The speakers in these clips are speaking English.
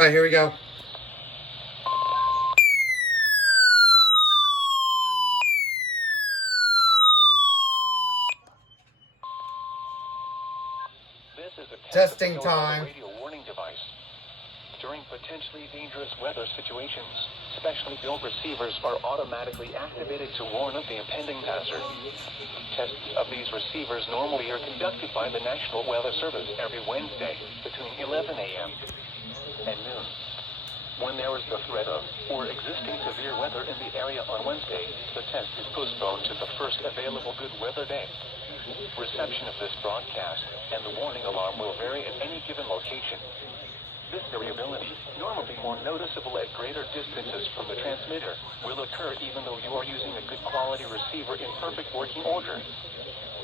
Alright, here we go. This is a Testing time. radio warning device. During potentially dangerous weather situations, specially built receivers are automatically activated to warn of the impending hazard. Tests of these receivers normally are conducted by the National Weather Service every Wednesday between 11 a.m. and noon. When there is the threat of or existing severe weather in the area on Wednesday, the test is postponed to the first available good weather day. Reception of this broadcast and the warning alarm will vary at any given location. This variability, normally more noticeable at greater distances from the transmitter, will occur even though you are using a good quality receiver in perfect working order.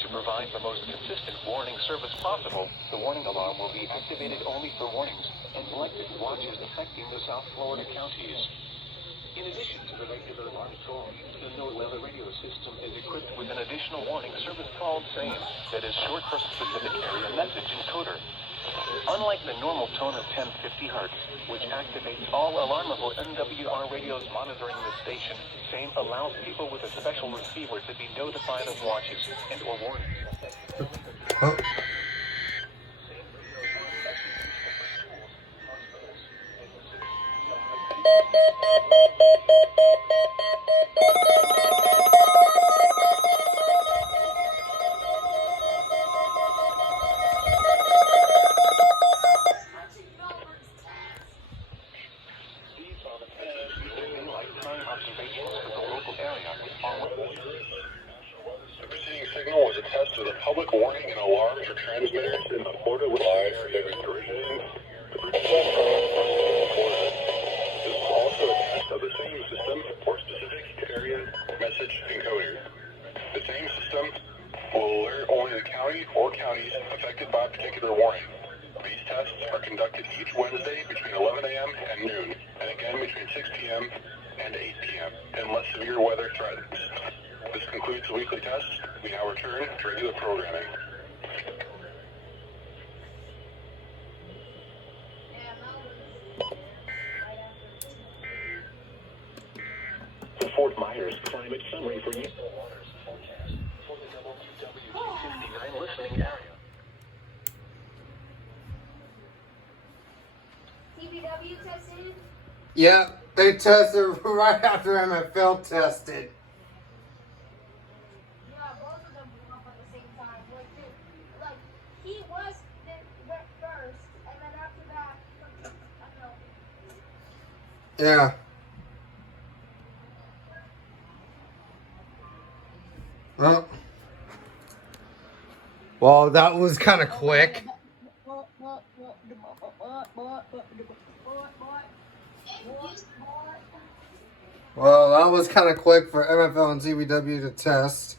To provide the most consistent warning service possible, the warning alarm will be activated only for warnings and selected watches affecting the South Florida counties. In addition to the regular alarm tone, the NOAA radio system is equipped with an additional warning service called SAME that is short for specific area message encoder. Unlike the normal tone of 1050 Hz, which activates all alarmable NWR radios monitoring the station, SAME allows people with a special receiver to be notified of watches and or warnings. Oh. Signal was a test of the public warning and alarm for transmitters in the Florida live demonstration. This is also a test of the same system for specific area message encoder. The same system will alert only the county or counties affected by a particular warning. These tests are conducted each Wednesday between 11 a.m. and noon, and again between 6 p.m. and 8 p.m. unless severe weather threatens. This concludes the weekly test. We now return to regular programming. The Fort Myers climate summary for you. For the WW59 listening area. TBW tested? Yeah, they tested right after MFL tested. He was the first, and then after that, I don't know. Yeah. Well, that was kind of quick. Well, that was kind of quick for MFL and CBW to test.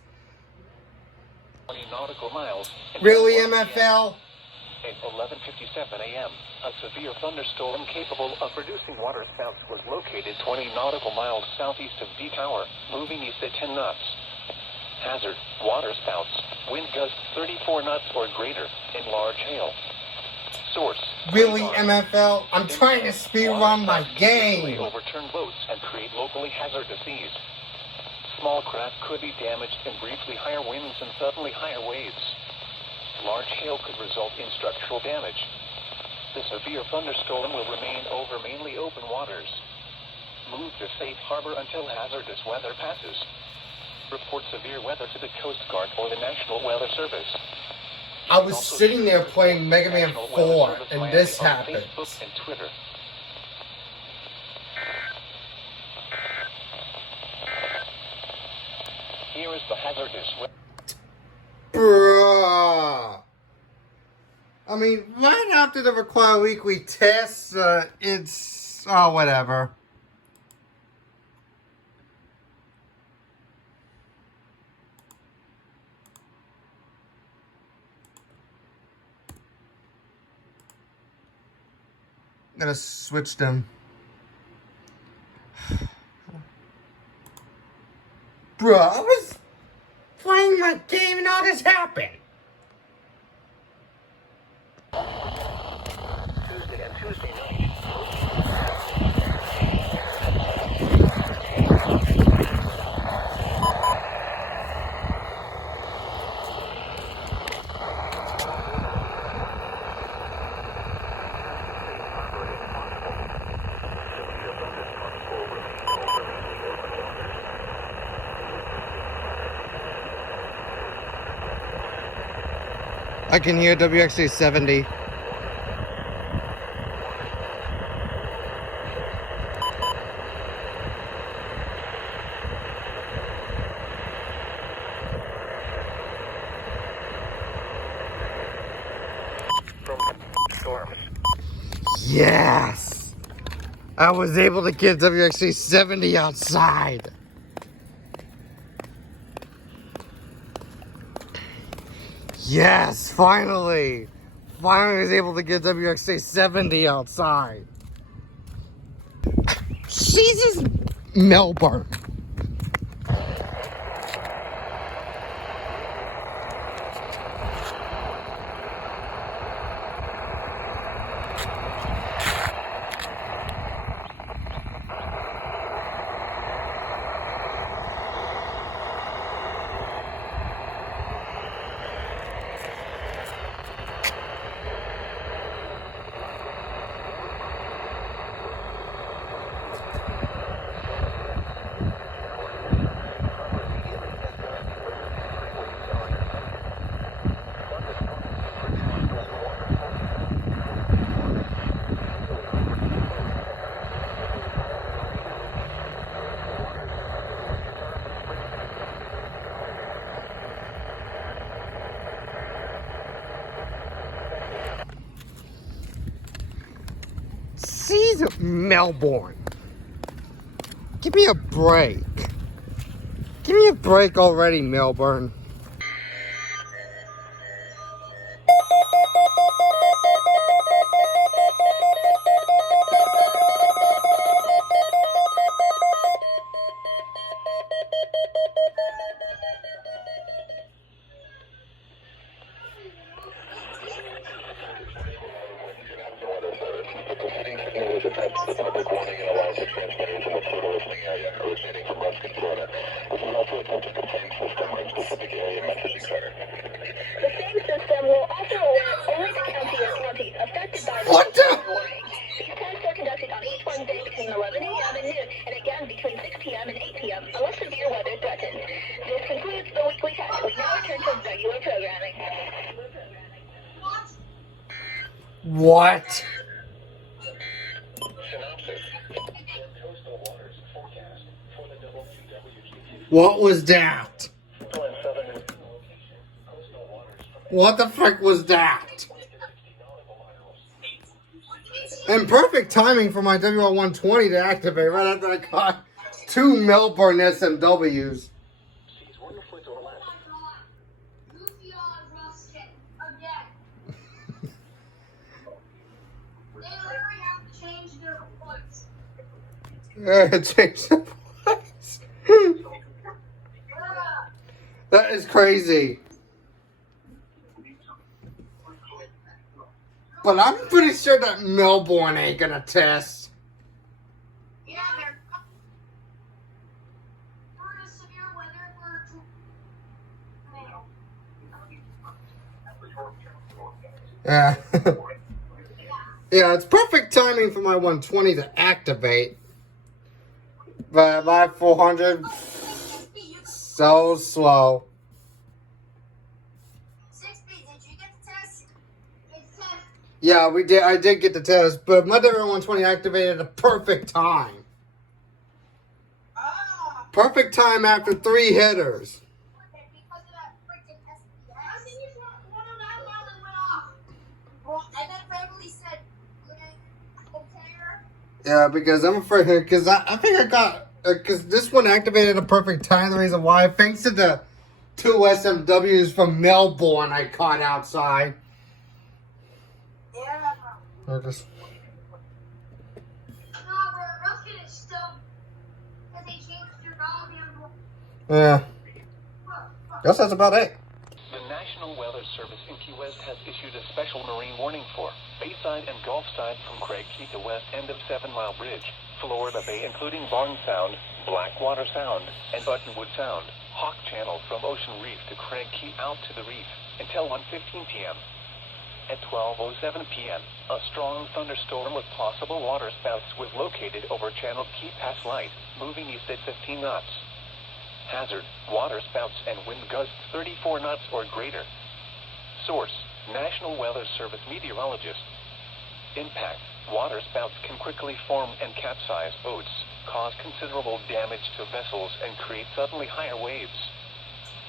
20 nautical miles. Really, MFL? At 11:57 a.m., a severe thunderstorm capable of producing water spouts was located 20 nautical miles southeast of D Tower, moving east at 10 knots. Hazard: water spouts, wind gusts 34 knots or greater, and large hail. Source: Really, MFL? I'm trying to speedrun my game. Overturn boats and create locally hazardous seas. Small craft could be damaged in briefly higher winds and suddenly higher waves. Large hail could result in structural damage. The severe thunderstorm will remain over mainly open waters. Move to safe harbor until hazardous weather passes. report severe weather to the Coast Guard or the National Weather Service. I was sitting there playing Mega Man 4, and this happened. Facebook and Twitter. Here is the hazardous weather. Bruh. I mean, right after the required weekly tests, it's... oh, whatever. I'm gonna switch them. Bruh, I was playing my game and all this happened. Tuesday and Tuesday night. I can hear WXA 70. From storms. Yes! I was able to get WXA 70 outside. Yes, finally! Finally was able to get WXA 70 outside. Jesus, Melbourne. Caesar, Melbourne. Give me a break. Give me a break already, Melbourne. The public warning and allows the transmitters in the Florida listening area originating from Ruskin, Florida. This is also attempt to contain system or specific area messaging center. The same system will also alert only the county or counties affected by What the? warning. These tests are conducted on each Wednesday between 11 a.m. and noon, and again between 6 p.m. and 8 p.m. unless severe weather threatens. This concludes the weekly test. We now return to regular programming. What? What was that? What the frick was that? And perfect timing for my WL120 to activate right after I got 2 Melbourne SMWs. Change the voice. That is crazy. But I'm pretty sure that Melbourne ain't gonna test. Yeah, they're for severe weather for Yeah. Yeah, it's perfect timing for my 120 to activate. But my 400, so slow. 6B, did you get the test? It's test. Yeah, we did. I did get the test, but my Denver 120 activated at a perfect time. Oh. Perfect time after 3 hitters. Because of that freaking SBS. I think you 109 while it went off. Well, and then Beverly said, compare. Yeah, because I'm afraid, because I think I got, because this one activated at a perfect time. The reason why, thanks to the 2 SMWs from Melbourne I caught outside. Yeah. They're just, No, but Ruskin is still, because they changed your dog animal. yeah. Guess that's about it. The National Weather Service in Key West has issued a special marine warning for Bayside and Gulfside from Craig Key to west end of 7 Mile Bridge, Florida Bay including Barn Sound, Blackwater Sound, and Buttonwood Sound, Hawk Channel from Ocean Reef to Craig Key out to the reef until 1:15 p.m. At 12:07 p.m., a strong thunderstorm with possible waterspouts was located over Channel Key Pass Light, moving east at 15 knots. Hazard, waterspouts and wind gusts 34 knots or greater. Source, National Weather Service meteorologist. Impact, waterspouts can quickly form and capsize boats, cause considerable damage to vessels, and create suddenly higher waves.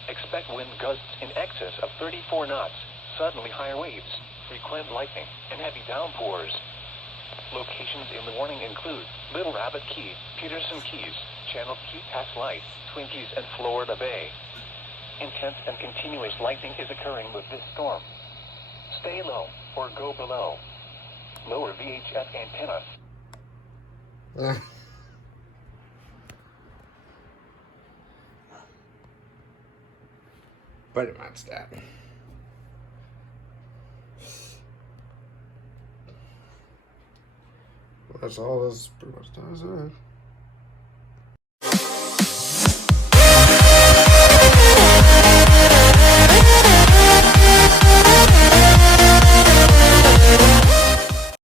Expect wind gusts in excess of 34 knots, suddenly higher waves, frequent lightning, and heavy downpours. Locations in the warning include Little Rabbit Key, Peterson Keys, Channel Key Pass Light, Twin Keys, and Florida Bay. Intense and continuous lightning is occurring with this storm. Stay low or go below. Lower VHF antenna. Yeah. Pretty much that. That's all this pretty much does it.